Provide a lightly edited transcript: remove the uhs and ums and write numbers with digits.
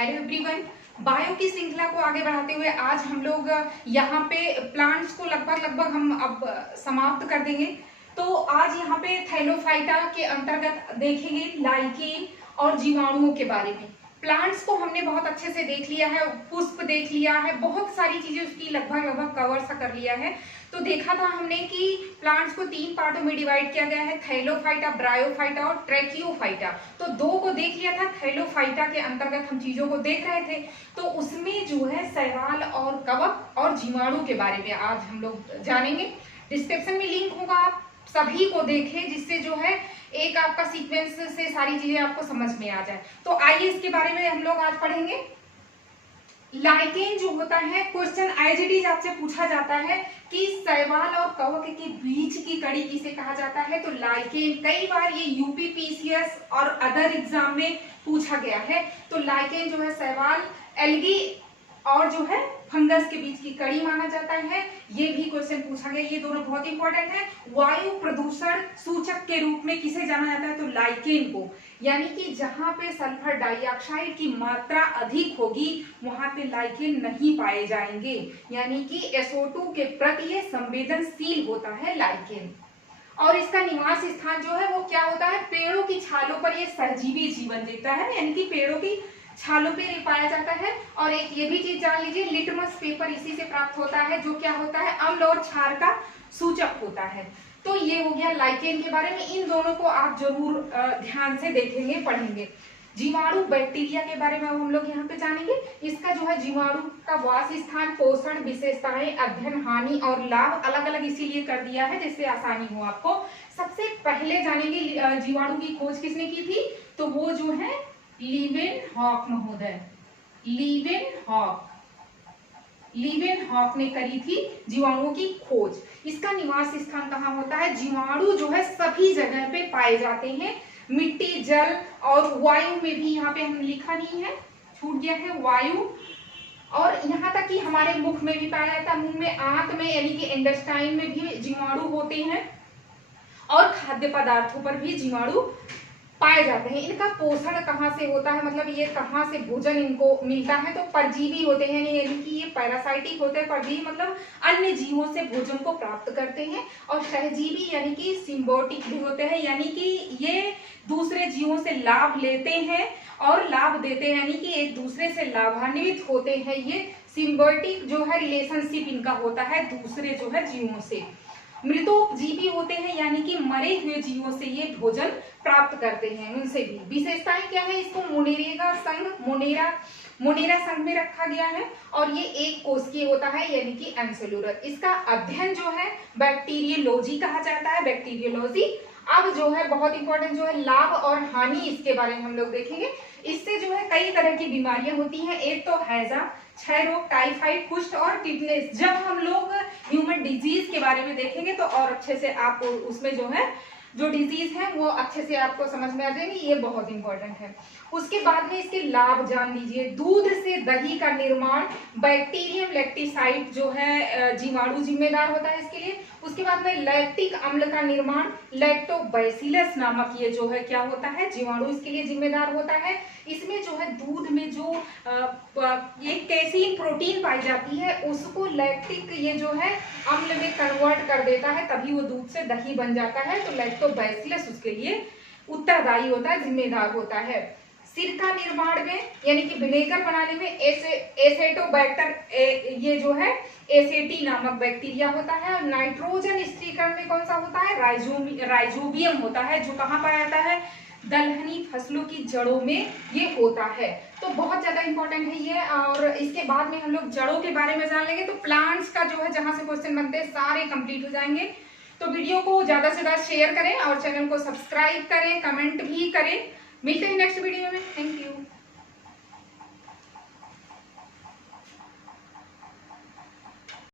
Hello everyone, bio की श्रृंखला को आगे बढ़ाते हुए आज हम लोग यहाँ पे प्लांट्स को लगभग हम अब समाप्त कर देंगे। तो आज यहाँ पे थैलोफाइटा के अंतर्गत देखेंगे लाइकेन और जीवाणुओं के बारे में। प्लांट्स को हमने बहुत अच्छे से देख लिया है, पुष्प देख लिया है, बहुत सारी चीजें उसकी लगभग कवर सा कर लिया है। तो देखा था हमने कि प्लांट्स को 3 पार्टों में डिवाइड किया गया है, थैलोफाइटा, ब्रायोफाइटा और ट्रैकियोफाइटा। तो 2 को देख लिया था, थैलोफाइटा के अंतर्गत हम चीजों को देख रहे थे। तो उसमें जो है शैवाल और कवक और जीवाणु के बारे में आज हम लोग जानेंगे। डिस्क्रिप्शन में लिंक होगा, आप सभी को देखें जिससे जो है एक आपका सीक्वेंस से सारी चीजें आपको समझ में आ जाए। तो आइए इसके बारे में हम लोग आज पढ़ेंगे। लाइकेन जो होता है, क्वेश्चन एज इट इज आपसे पूछा जाता है कि शैवाल और कवक के बीच की कड़ी किसे कहा जाता है। तो लाइकेन कई बार ये यूपी पीसीएस और अदर एग्जाम में पूछा गया है। तो लाइकेन जो है शैवाल, एल्गी और जो है फंगस के बीच की कड़ी माना जाता है। ये भी क्वेश्चन पूछा गया, ये दोनों बहुत इंपॉर्टेंट है। वायु प्रदूषण सूचक के रूप में किसे जाना जाता है, तो लाइकेन को। यानी कि जहां पे सल्फर डाइऑक्साइड की मात्रा अधिक होगी वहां पे लाइकेन नहीं पाए जाएंगे। यानी कि SO2 के प्रति ये संवेदनशील होता है लाइकेन। और इसका निवास स्थान जो है वो क्या होता है, पेड़ों की छालों पर ये सहजीवी जीवन जीता है, यानी कि पेड़ों की छालों पे पाया जाता है। और एक ये भी चीज जान लीजिए, लिटमस पेपर इसी से प्राप्त होता है, जो क्या होता है, अम्ल और क्षार का सूचक होता है। तो ये हो गया लाइकेन के बारे में। इन दोनों को आप जरूर ध्यान से देखेंगे, पढ़ेंगे। जीवाणु बैक्टीरिया के बारे में हम लोग यहाँ पे जानेंगे। इसका जो है जीवाणु का वास स्थान, पोषण, विशेषताएं, अध्ययन, हानि और लाभ अलग अलग इसीलिए कर दिया है जिससे आसानी हो आपको। सबसे पहले जानेंगे जीवाणु की खोज किसने की थी, तो वो जो है लीवेनहॉक महोदय, लीवेनहॉक ने करी थी जीवाणुओं की खोज। इसका निवास स्थान कहाँ होता है, जीवाणु जो है सभी जगह पे पाए जाते हैं, मिट्टी, जल और वायु में भी। यहाँ पे हम लिखा नहीं है, छूट गया है, वायु। और यहाँ तक कि हमारे मुख में भी पाया जाता है, मुंह में, आंत में, यानी कि इंटेस्टाइन में भी जीवाणु होते हैं। और खाद्य पदार्थों पर भी जीवाणु पाए जाते हैं। इनका पोषण कहाँ से होता है, मतलब ये कहाँ से भोजन इनको मिलता है, तो परजीवी होते हैं, यानी कि ये पैरासाइटिक होते हैं। परजीवी मतलब अन्य जीवों से भोजन को प्राप्त करते हैं। और सहजीवी यानी कि सिम्बायोटिक भी होते हैं, यानी कि ये दूसरे जीवों से लाभ लेते हैं और लाभ देते हैं, यानी कि एक दूसरे से लाभान्वित होते हैं। ये सिम्बायोटिक जो है रिलेशनशिप इनका होता है दूसरे जो है जीवों से। मृतोपजीवी होते हैं, यानी कि मरे हुए जीवों से ये भोजन प्राप्त करते हैं, उनसे भी। विशेषताएं क्या है, इसको मोनेरा संघ में रखा गया है और ये एक कोशिकीय होता है, यानी कि एनसेलुलर। इसका अध्ययन जो है बैक्टीरियोलॉजी कहा जाता है, बैक्टीरियोलॉजी। अब जो है बहुत इंपॉर्टेंट जो है लाभ और हानि, इसके बारे में हम लोग देखेंगे। इससे जो है कई तरह की बीमारियां होती हैं। एक तो हैजा, क्षय रोग, टाइफाइड, कुष्ठ और टिटनेस। जब हम लोग ह्यूमन डिजीज के बारे में देखेंगे तो और अच्छे से आप उसमें जो है जो डिजीज है वो अच्छे से आपको समझ में आ जाएंगे, ये बहुत इंपॉर्टेंट है। उसके बाद में इसके लाभ जान लीजिए। दूध से दही का निर्माण, बैक्टीरियम लैक्टिसाइड जो है जीवाणु जिम्मेदार होता है इसके लिए। उसके बाद में लैक्टिक अम्ल का निर्माण, लैक्टोबैसिलस नामक ये जो है क्या होता है, जीवाणु इसके लिए जिम्मेदार होता है। इसमें जो है दूध में जो एक कैसीन प्रोटीन पाई जाती है उसको लैक्टिक ये जो है अम्ल में कन्वर्ट कर देता है, तभी वो दूध से दही बन जाता है। तो लैक्टोबैसिलस उसके लिए उत्तरदायी होता है, जिम्मेदार होता है। सिरका निर्माण में, यानी कि विनेगर बनाने में एसेटोबैक्टर ये जो है एसेटी नामक बैक्टीरिया होता है। और नाइट्रोजन स्थिरीकरण में कौन सा होता है, राइजोबियम होता है, जो कहाँ पाया जाता है, दलहनी फसलों की जड़ों में ये होता है। तो बहुत ज्यादा इंपॉर्टेंट है ये। और इसके बाद में हम लोग जड़ों के बारे में जान लेंगे। तो प्लांट्स का जो है जहां से क्वेश्चन बनते हैं सारे कंप्लीट हो जाएंगे। तो वीडियो को ज्यादा से ज्यादा शेयर करें और चैनल को सब्सक्राइब करें, कमेंट भी करें। मिलते हैं नेक्स्ट वीडियो में। Thank you.